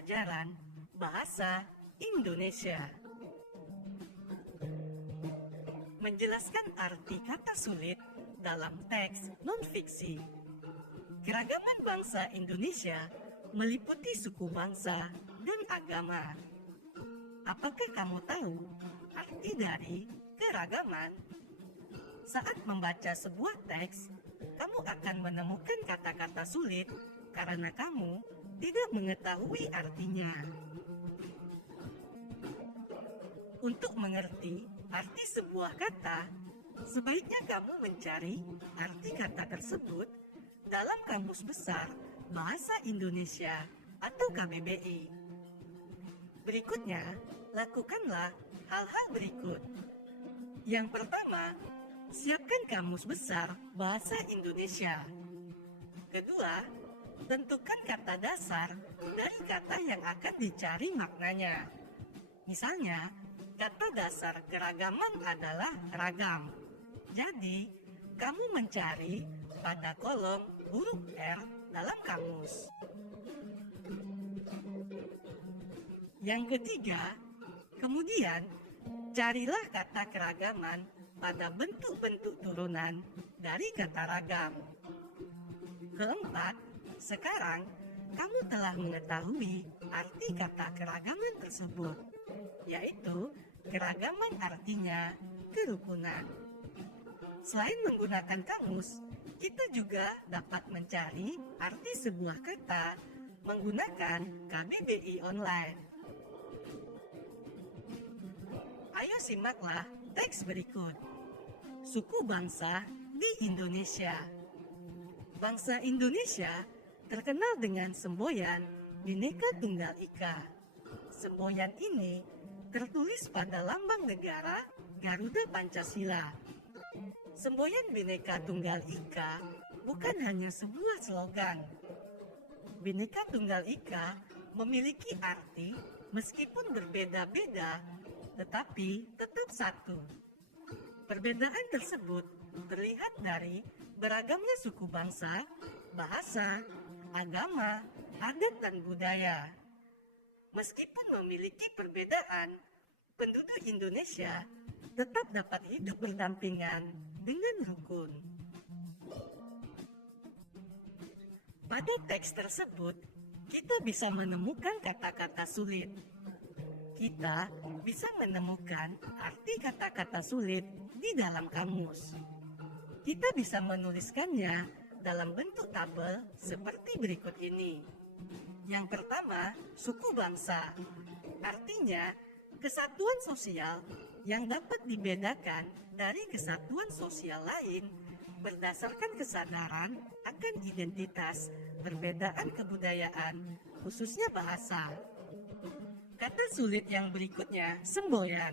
pembelajaran bahasa Indonesia. Menjelaskan arti kata sulit dalam teks non-fiksi. Keragaman bangsa Indonesia meliputi suku bangsa dan agama. Apakah kamu tahu arti dari keragaman? Saat membaca sebuah teks, kamu akan menemukan kata-kata sulit karena kamu tidak mengetahui artinya. Untuk mengerti arti sebuah kata, sebaiknya kamu mencari arti kata tersebut dalam Kamus Besar Bahasa Indonesia atau KBBI. Berikutnya, lakukanlah hal-hal berikut. Yang pertama, siapkan Kamus Besar Bahasa Indonesia. Kedua, tentukan kata dasar dari kata yang akan dicari maknanya. Misalnya, kata dasar keragaman adalah ragam. Jadi, kamu mencari pada kolom huruf R dalam kamus. Yang ketiga, kemudian carilah kata keragaman pada bentuk-bentuk turunan dari kata ragam. Keempat, sekarang kamu telah mengetahui arti kata keragaman tersebut, yaitu keragaman artinya kerukunan. Selain menggunakan kamus, kita juga dapat mencari arti sebuah kata menggunakan KBBI online. Ayo simaklah teks berikut. Suku bangsa di Indonesia. Bangsa Indonesia terkenal dengan semboyan Bhinneka Tunggal Ika. Semboyan ini tertulis pada lambang negara Garuda Pancasila. Semboyan Bhinneka Tunggal Ika bukan hanya sebuah slogan. Bhinneka Tunggal Ika memiliki arti meskipun berbeda-beda, tetapi tetap satu. Perbedaan tersebut terlihat dari beragamnya suku bangsa, bahasa, agama, adat, dan budaya. Meskipun memiliki perbedaan, penduduk Indonesia tetap dapat hidup berdampingan dengan rukun. Pada teks tersebut, kita bisa menemukan kata-kata sulit. Kita bisa menemukan arti kata-kata sulit di dalam kamus. Kita bisa menuliskannya dalam bentuk tabel seperti berikut ini. Yang pertama, suku bangsa. Artinya, kesatuan sosial yang dapat dibedakan dari kesatuan sosial lain berdasarkan kesadaran akan identitas, perbedaan kebudayaan, khususnya bahasa. Kata sulit yang berikutnya, semboyan.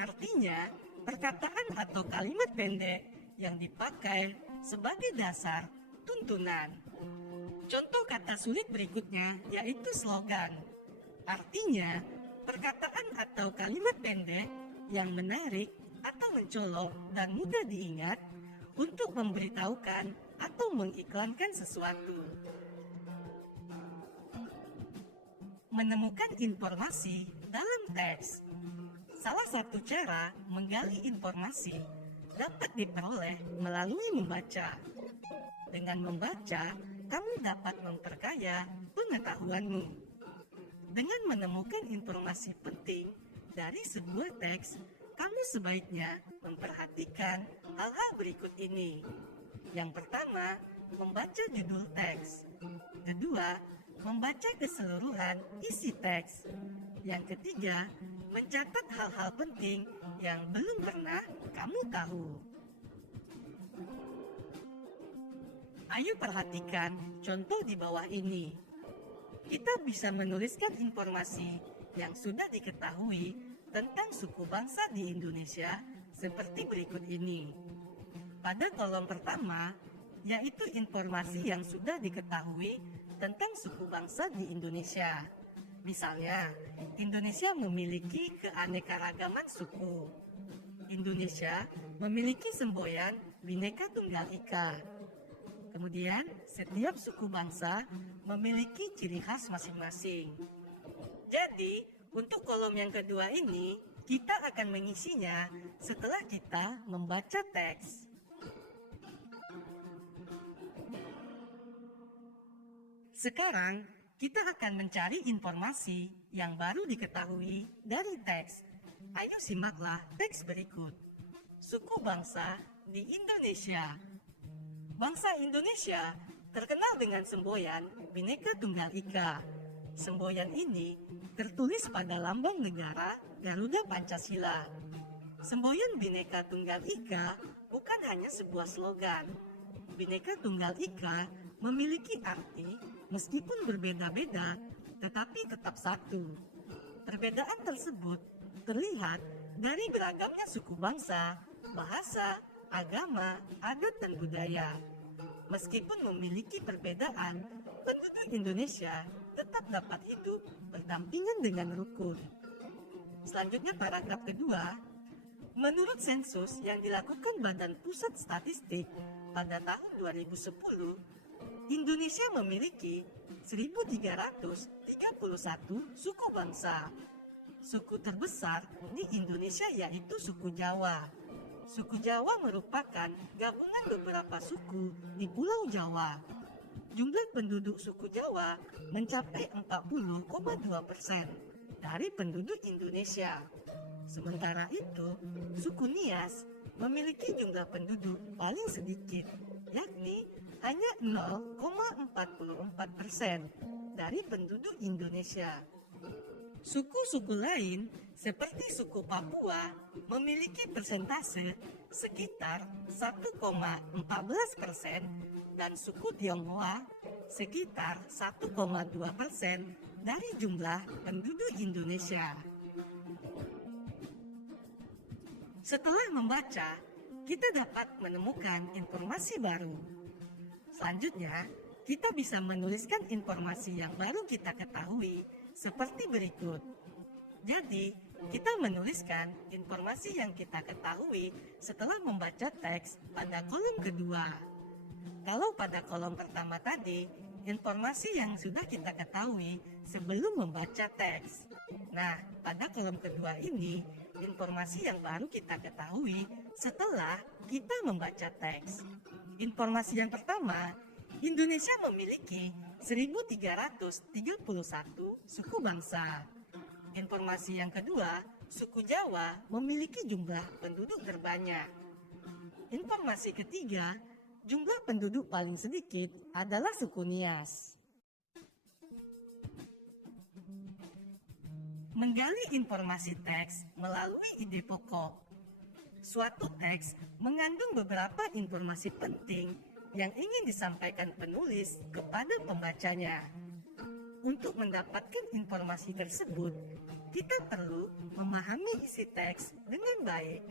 Artinya, perkataan atau kalimat pendek yang dipakai sebagai dasar tuntunan. Contoh kata sulit berikutnya yaitu slogan. Artinya, perkataan atau kalimat pendek yang menarik atau mencolok dan mudah diingat untuk memberitahukan atau mengiklankan sesuatu. Menemukan informasi dalam teks. Salah satu cara menggali informasi dapat diperoleh melalui membaca. Dengan membaca, kamu dapat memperkaya pengetahuanmu. Dengan menemukan informasi penting dari sebuah teks, kamu sebaiknya memperhatikan hal-hal berikut ini. Yang pertama, membaca judul teks. Kedua, membaca keseluruhan isi teks. Yang ketiga, mencatat hal-hal penting yang belum pernah kamu tahu. Ayo perhatikan contoh di bawah ini. Kita bisa menuliskan informasi yang sudah diketahui tentang suku bangsa di Indonesia seperti berikut ini. Pada kolom pertama, yaitu informasi yang sudah diketahui tentang suku bangsa di Indonesia. Misalnya, Indonesia memiliki keanekaragaman suku. Indonesia memiliki semboyan Bhinneka Tunggal Ika. Kemudian, setiap suku bangsa memiliki ciri khas masing-masing. Jadi, untuk kolom yang kedua ini, kita akan mengisinya setelah kita membaca teks. Sekarang, kita akan mencari informasi yang baru diketahui dari teks. Ayo simaklah teks berikut. Suku bangsa di Indonesia. Bangsa Indonesia terkenal dengan semboyan Bhinneka Tunggal Ika. Semboyan ini tertulis pada lambang negara Garuda Pancasila. Semboyan Bhinneka Tunggal Ika bukan hanya sebuah slogan. Bhinneka Tunggal Ika memiliki arti meskipun berbeda-beda, tetapi tetap satu. Perbedaan tersebut terlihat dari beragamnya suku bangsa, bahasa, agama, adat, dan budaya. Meskipun memiliki perbedaan, penduduk Indonesia tetap dapat hidup berdampingan dengan rukun. Selanjutnya paragraf kedua. Menurut sensus yang dilakukan Badan Pusat Statistik pada tahun 2010, Indonesia memiliki 1.331 suku bangsa. Suku terbesar di Indonesia yaitu suku Jawa. Suku Jawa merupakan gabungan beberapa suku di Pulau Jawa. Jumlah penduduk suku Jawa mencapai 40,2% dari penduduk Indonesia. Sementara itu, suku Nias memiliki jumlah penduduk paling sedikit, yakni hanya 0,44% dari penduduk Indonesia. Suku-suku lain seperti suku Papua memiliki persentase sekitar 1,14% dan suku Tionghoa sekitar 1,2% dari jumlah penduduk Indonesia. Setelah membaca, kita dapat menemukan informasi baru. Selanjutnya, kita bisa menuliskan informasi yang baru kita ketahui seperti berikut. Jadi, kita menuliskan informasi yang kita ketahui setelah membaca teks pada kolom kedua. Kalau pada kolom pertama tadi, informasi yang sudah kita ketahui sebelum membaca teks. Nah, pada kolom kedua ini, informasi yang baru kita ketahui setelah kita membaca teks. Informasi yang pertama, Indonesia memiliki 1.331 suku bangsa. Informasi yang kedua, suku Jawa memiliki jumlah penduduk terbanyak. Informasi ketiga, jumlah penduduk paling sedikit adalah suku Nias. Menggali informasi teks melalui ide pokok. Suatu teks mengandung beberapa informasi penting yang ingin disampaikan penulis kepada pembacanya. Untuk mendapatkan informasi tersebut, kita perlu memahami isi teks dengan baik.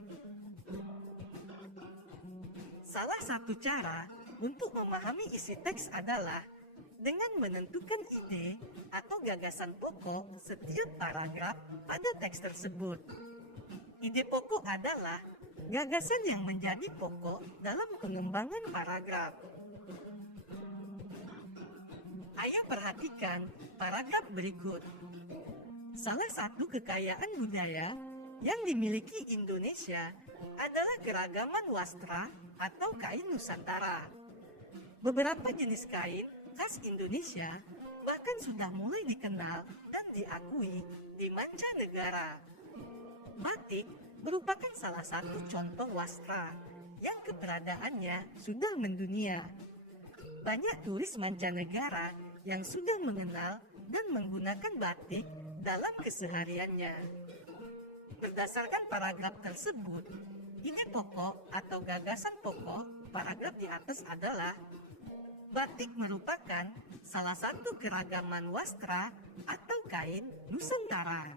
Salah satu cara untuk memahami isi teks adalah dengan menentukan ide atau gagasan pokok setiap paragraf pada teks tersebut. Ide pokok adalah gagasan yang menjadi pokok dalam pengembangan paragraf. Ayo perhatikan paragraf berikut. Salah satu kekayaan budaya yang dimiliki Indonesia adalah keragaman wastra atau kain Nusantara. Beberapa jenis kain khas Indonesia bahkan sudah mulai dikenal dan diakui di mancanegara. Batik merupakan salah satu contoh wastra yang keberadaannya sudah mendunia. Banyak turis mancanegara yang sudah mengenal dan menggunakan batik dalam kesehariannya. Berdasarkan paragraf tersebut, ide pokok atau gagasan pokok paragraf di atas adalah batik merupakan salah satu keragaman wastra atau kain Nusantara.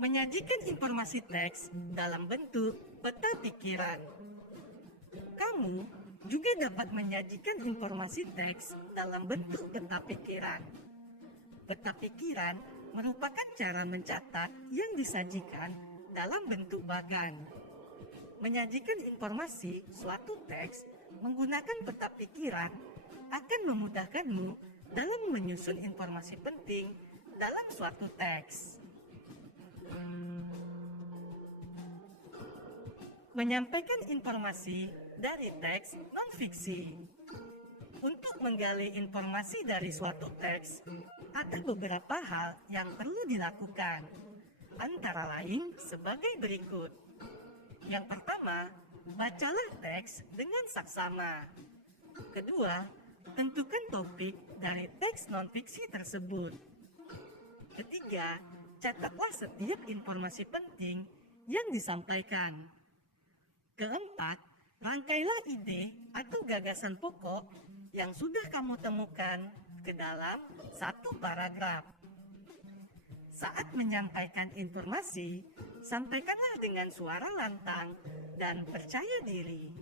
Menyajikan informasi teks dalam bentuk peta pikiran. Kamu juga dapat menyajikan informasi teks dalam bentuk peta pikiran. Peta pikiran merupakan cara mencatat yang disajikan dalam bentuk bagan. Menyajikan informasi suatu teks menggunakan peta pikiran akan memudahkanmu dalam menyusun informasi penting dalam suatu teks. Menyampaikan informasi dari teks non-fiksi. Untuk menggali informasi dari suatu teks, ada beberapa hal yang perlu dilakukan, antara lain sebagai berikut. Yang pertama, bacalah teks dengan saksama. Kedua, tentukan topik dari teks non-fiksi tersebut. Ketiga, catatlah setiap informasi penting yang disampaikan. Keempat, rangkailah ide atau gagasan pokok yang sudah kamu temukan ke dalam satu paragraf. Saat menyampaikan informasi, sampaikanlah dengan suara lantang dan percaya diri.